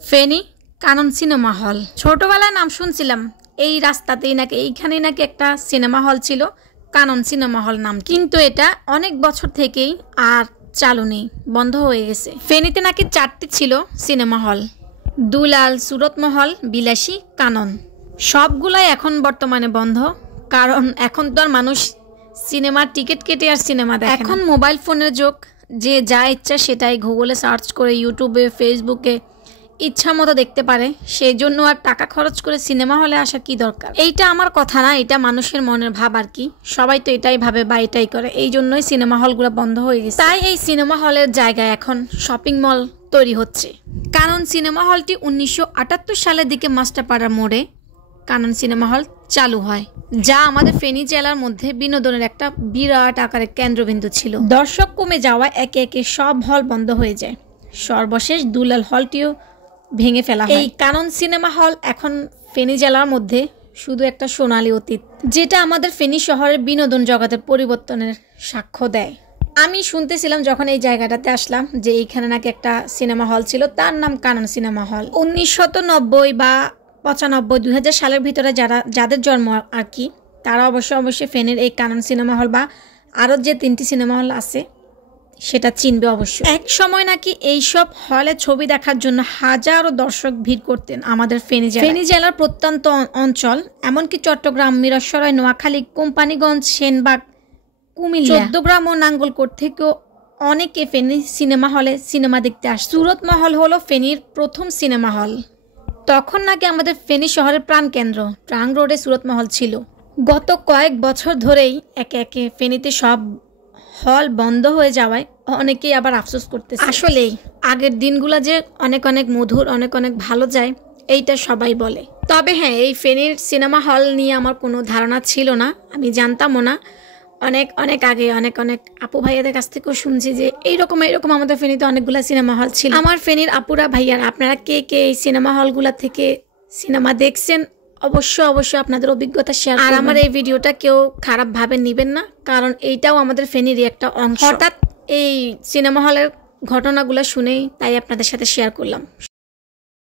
ফেনী কানন cinema hall. ছোটবেলায় নাম শুনছিলাম, এই রাস্তাতেই নাকি এইখানেই নাকি একটা সিনেমা হল ছিল, কানন সিনেমা হল নাম। কিন্তু এটা অনেক বছর থেকেই আর চালু নেই, বন্ধ হয়ে গেছে। ফেনীতে নাকি 4টি ছিল সিনেমা হল, দুলাল, সুরতমহল, বিলাসী, কানন। সবগুলাই এখন বর্তমানে বন্ধ, কারণ এখন তো আর মানুষ সিনেমার টিকিট কেটে আর সিনেমা দেখে। এখন মোবাইল ফোনের যুগ, যে যা ইচ্ছা সেটাই গুগলে সার্চ করে, ইউটিউবে, ফেসবুকে ইচ্ছা মতো দেখতে পারে। সেই জন্য আর টাকা খরচ করে সিনেমা হলে আসা কি দরকার? এইটা আমার কথা না, এটা মানুষের মনের ভাব আর কি। সবাই তো এটাই ভাবে বা এটাই করে, এই জন্যই সিনেমা হলগুলো বন্ধ হয়ে গেছে। তাই এই সিনেমা হলের জায়গায় এখন শপিং মল তৈরি হচ্ছে। কানন সিনেমা হলটি 1978 সালের দিকে মাস্টারপাড়া মোড়ে কানন সিনেমা হল চালু হয়, যা আমাদের ফেনী জেলার মধ্যে বিনোদনের একটা বিরাট আকারের কেন্দ্রবিন্দু ছিল। দর্শক কমে যাওয়ায় একে একে সব হল বন্ধ হয়ে যায়। সর্বশেষ দুলাল হলটিও ভেঙে ফেলা হয়। এই কানন সিনেমা হল এখন ফেনী জেলার মধ্যে শুধু একটা সোনালী অতীত, যেটা আমাদের ফেনী শহরের বিনোদন জগতের পরিবর্তনের সাক্ষ্য দেয়। আমি শুনতেছিলাম যখন এই জায়গাটাতে আসলাম যে এইখানে নাকি একটা সিনেমা হল ছিল, তার নাম কানন সিনেমা হল। 1990 বা 95, 2000 সালের ভিতরে যাদের জন্ম আর কি, তারা অবশ্যই ফেনীর এই কানন সিনেমা হল বা আরও যে 3টি সিনেমা হল আছে সেটা চিনবে অবশ্যই। এক সময় নাকি এইসব হলে ছবি দেখার জন্য হাজারো দর্শক ভিড় করতেন আমাদের ফেনী জেলার প্রত্যন্ত অঞ্চল, এমনকি চট্টগ্রাম, মিরসরাই, নোয়াখালী, কোম্পানিগঞ্জ, সেনবাগ, কুমিল্লা, 14 গ্রাম ও নাঙ্গলকোট থেকেও অনেকে ফেনী সিনেমা হলে সিনেমা দেখতে আসে। সুরতমহল হলো ফেনীর প্রথম সিনেমা হল। তখন নাকি আমাদের ফেনী শহরের প্রাণকেন্দ্র ট্রাং রোডে সুরতমহল ছিল। গত কয়েক বছর ধরেই একে একে ফেনীতে সব হল বন্ধ হয়ে যাওয়ায় অনেকেই আবার আফসোস করতেছে। আসলেই আগের দিনগুলো যে অনেক অনেক মধুর, অনেক অনেক ভালো যায়, এইটা সবাই বলে। তবে হ্যাঁ, এই ফেনীর সিনেমা হল নিয়ে আমার কোনো ধারণা ছিল না, আমি জানতামও না। অনেক আগে অনেক আপু ভাইয়াদের কাছ থেকেও শুনছি যে এইরকম আমাদের ফেনীতে অনেকগুলো সিনেমা হল ছিল। আমার ফেনীর আপুরা ভাইয়ারা, আপনারা কে কে এই সিনেমা হলগুলো থেকে সিনেমা দেখছেন, অবশ্যই আপনাদের অভিজ্ঞতা শেয়ার করবেন। আর আমার এই ভিডিওটা কেউ খারাপ ভাবে নেবেন না, কারণ এইটাও আমাদের ফেনীরই একটা অংশ। হঠাৎ এই সিনেমা হলের ঘটনাগুলো শুনেই তাই আপনাদের সাথে শেয়ার করলাম।